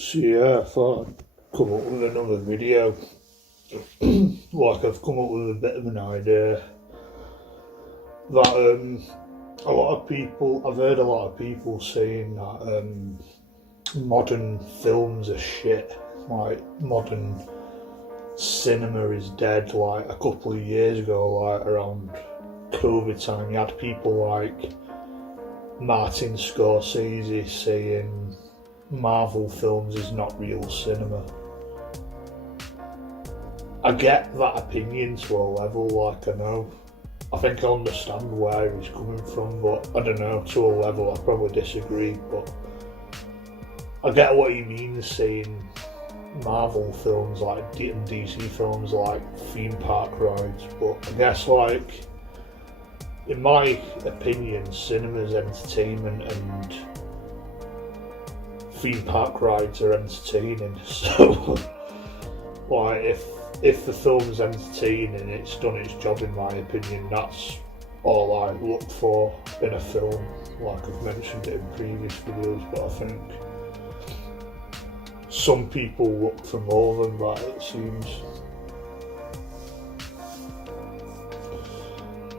So yeah, I thought I'd come up with another video. Like I've come up with a bit of an idea that a lot of people, I've heard a lot of people saying that modern films are shit. Like modern cinema is dead. Like a couple of years ago, like around COVID time, you had people like Martin Scorsese saying Marvel films is not real cinema. I get that opinion to a level, like I think I understand where he's coming from, but I don't know, to a level I probably disagree, but I get what he means saying Marvel films like and DC films like theme park rides, but I guess like, in my opinion, cinema's entertainment and theme park rides are entertaining, so like if the film's entertaining, it's done its job in my opinion. That's all I look for in a film, like I've mentioned it in previous videos, but I think some people look for more than that, it seems.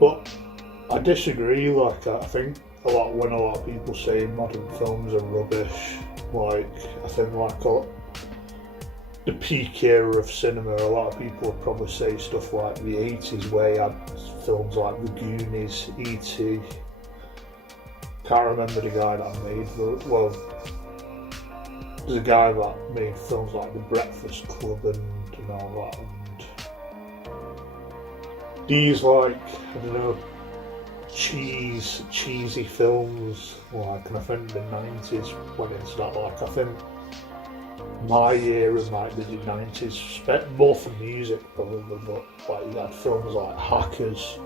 But I disagree, like I think when a lot of people say modern films are rubbish, like I think like the peak era of cinema, a lot of people would probably say stuff like the 80s where you had films like The Goonies, E.T. Can't remember the guy that made there's a guy that made films like The Breakfast Club and all that, and these like, I don't know, cheesy films, like, and I think the 90s went into that, like I think my era might be the 90s, more for music probably, but like you had films like Hackers,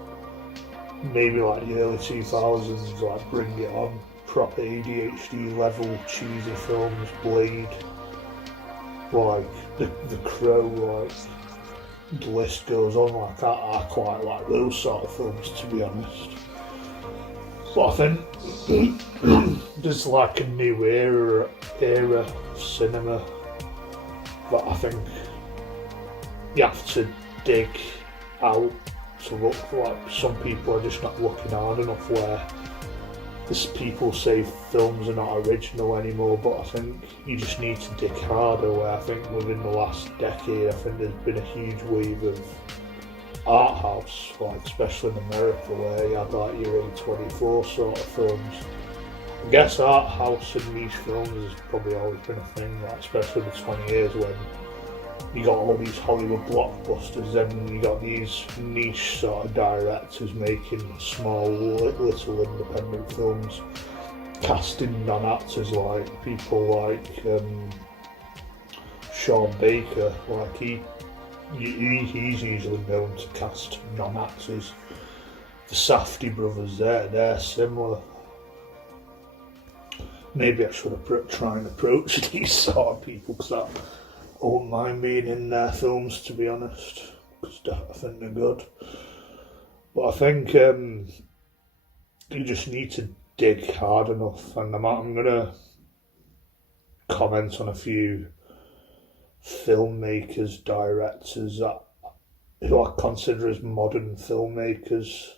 maybe like the early 2000s, like Bring It On, proper ADHD level cheesy films, Blade, like the Crow, like the list goes on. Like I quite like those sort of films, to be honest. But I think there's like a new era of cinema that I think you have to dig out to look for. Like some people are just not looking hard enough, where people say films are not original anymore, but I think you just need to dig harder, where I think within the last decade I think there's been a huge wave of art house, like especially in America, where you had like your A24 sort of films. I guess art house and niche films has probably always been a thing, like especially the 20 years when you got all these Hollywood blockbusters, then you got these niche sort of directors making small little independent films, casting non-actors like people like Sean Baker, like he's usually known to cast non-actors. The Safdie brothers, they're similar. Maybe I should have try and approach these sort of people, because I wouldn't mind being in their films, to be honest, because I think they're good. But I think you just need to dig hard enough, and I'm going to comment on a few filmmakers, directors who I consider as modern filmmakers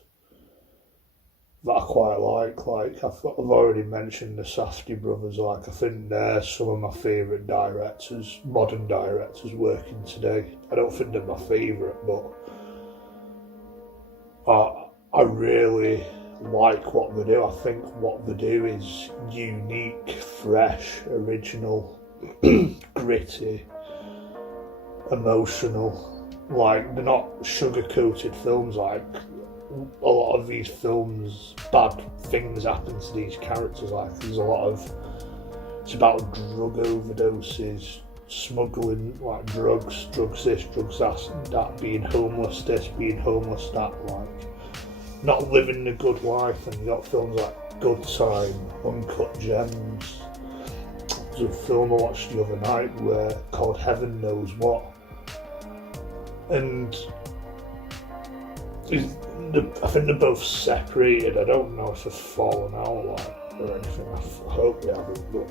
that I quite like. Like I've already mentioned the Safdie brothers. Like I think they're some of my favourite directors, modern directors working today. I don't think they're my favourite, but I really like what they do. I think what they do is unique, fresh, original, gritty, emotional. Like they're not sugar-coated films. Like a lot of these films, bad things happen to these characters. Like there's a lot of, it's about drug overdoses, smuggling, like drugs this, drugs that, being homeless this, being homeless that, like not living the good life. And you got films like Good Time, Uncut Gems. There's a film I watched the other night called Heaven Knows What, and I think they're both separated. I don't know if they've fallen out or anything. I hope they haven't, but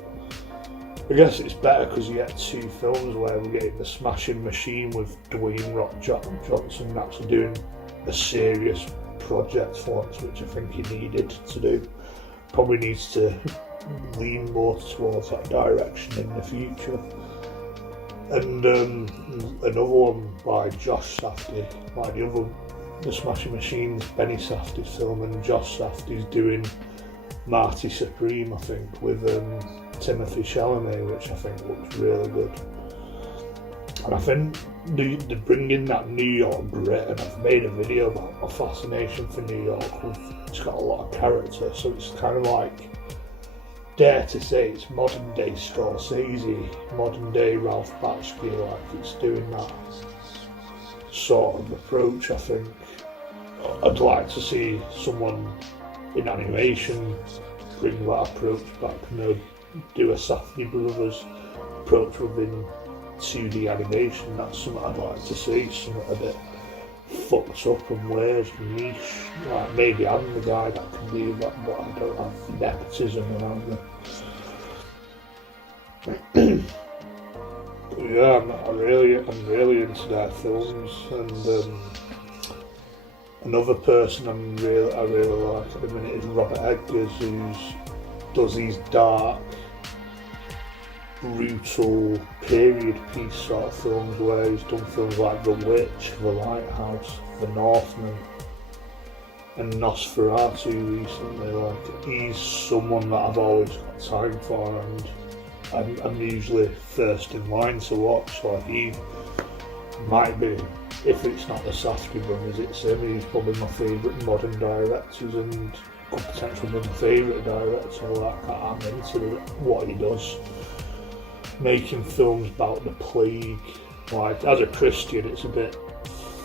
I guess it's better because you get two films where we're getting the Smashing Machine with Dwayne Rock Johnson actually doing a serious project for once, which I think he needed to do. Probably needs to lean more towards that direction in the future. And another one by Josh Safdie, like the Smashing Machines, Benny Safdie's film, and Josh Safdie's doing Marty Supreme, I think, with Timothy Chalamet, which I think looks really good. And I think they bring in that New York grit, and I've made a video about my fascination for New York. It's got a lot of character, so it's kind of like, dare to say, it's modern day Scorsese, modern day Ralph Bakshi, like it's doing that sort of approach. I think I'd like to see someone in animation bring that approach back, do a Safdie Brothers approach within 2D animation. That's something I'd like to see, something a bit fucked up and weird and niche. Like, maybe I'm the guy that can do that, but I don't have nepotism around me. Yeah, I'm really into their films, and another person I really like at the minute is Robert Eggers, who does these dark, brutal period piece sort of films, where he's done films like The Witch, The Lighthouse, The Northman, and Nosferatu recently. Like, he's someone that I've always got time for, and I'm usually first in line to watch. Like, he might be, if it's not the Safdie brothers, it's him. He's probably my favourite modern directors, and could potentially be my favourite director. Like, I'm into what he does. Making films about the plague. Like, as a Christian, it's a bit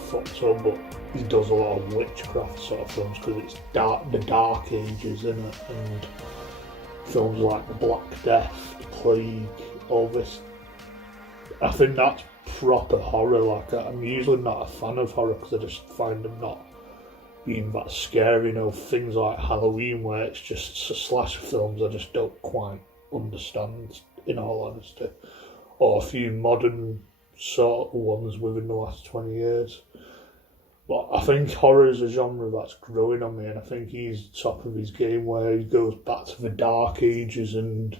fucked up, but he does a lot of witchcraft sort of films because it's the dark ages, isn't it? And films like The Black Death, The Plague, all this. I think that's proper horror. Like, I'm usually not a fan of horror because I just find them not being that scary. You know, things like Halloween, where it's just slasher films, I just don't quite understand, in all honesty. Or a few modern sort of ones within the last 20 years. But I think horror is a genre that's growing on me, and I think he's top of his game, where he goes back to the dark ages and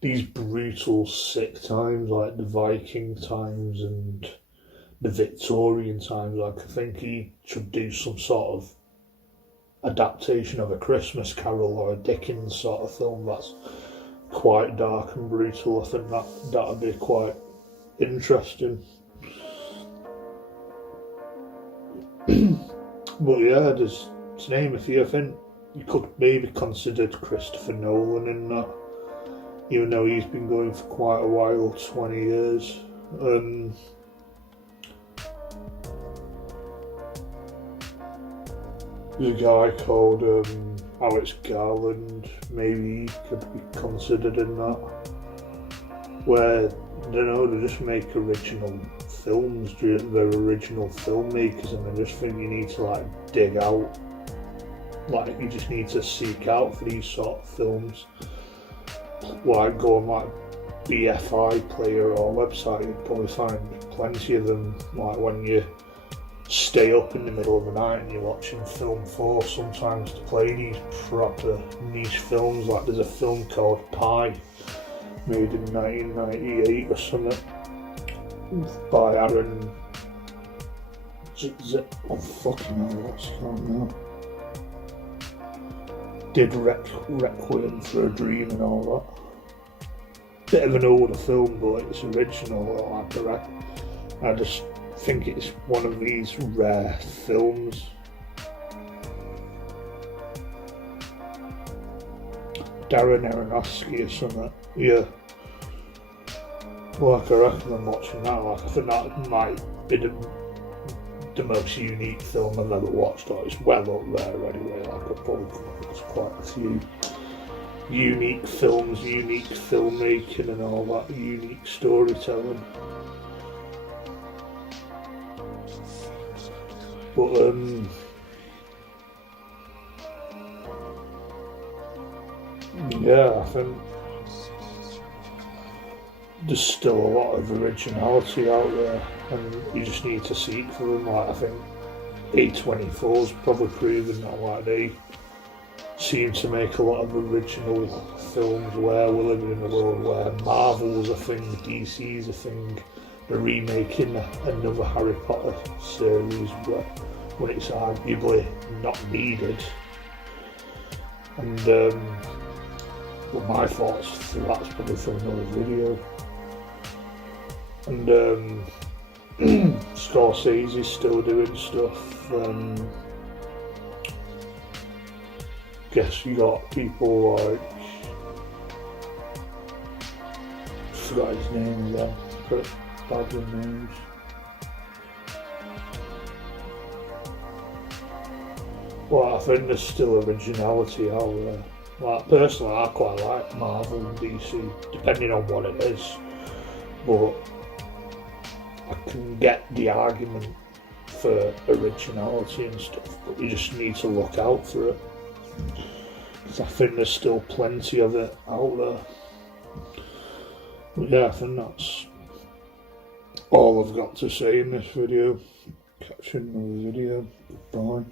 these brutal, sick times, like the Viking times and the Victorian times. Like, I think he should do some sort of adaptation of A Christmas Carol or a Dickens sort of film that's quite dark and brutal. I think that'd be quite interesting. But yeah, there's, to name a few, I think you could maybe consider Christopher Nolan in that, even though he's been going for quite a while, 20 years. There's a guy called Alex Garland, maybe he could be considered in that, where, I don't know, they just make original films, they're original filmmakers, and I just think you need to, like, dig out, like, you just need to seek out for these sort of films. Like, go on, like, BFI player or website, you'd probably find plenty of them. Like, when you stay up in the middle of the night and you're watching Film 4 sometimes to play these proper niche films. Like, there's a film called Pi, made in 1998 or something, by Aaron oh fucking hell, what's it called now? Did Requiem for a Dream and all that. Bit of an older film, but it's original. I just think it's one of these rare films. Darren Aronofsky or something. Yeah. Like, I reckon I'm watching that. Like, I think that might be the most unique film I've ever watched. Or it's well up there anyway. Like, I've probably come across quite a few unique films, unique filmmaking and all that, unique storytelling. But yeah, I think there's still a lot of originality out there, and you just need to seek for them. Like I think A24's probably proven that, like they seem to make a lot of original films where we're living in a world where Marvel's a thing, DC's a thing. They're remaking another Harry Potter series when it's arguably not needed. And well, my thoughts for that's probably for another video. And Scorsese's still doing stuff. Guess you got people like, I forgot his name again, but bad with names. Well, I think there's still originality out there. Like personally, I quite like Marvel and DC, depending on what it is. But I can get the argument for originality and stuff, but you just need to look out for it. Because I think there's still plenty of it out there. But yeah, I think that's all I've got to say in this video. Catch you in another video. Bye.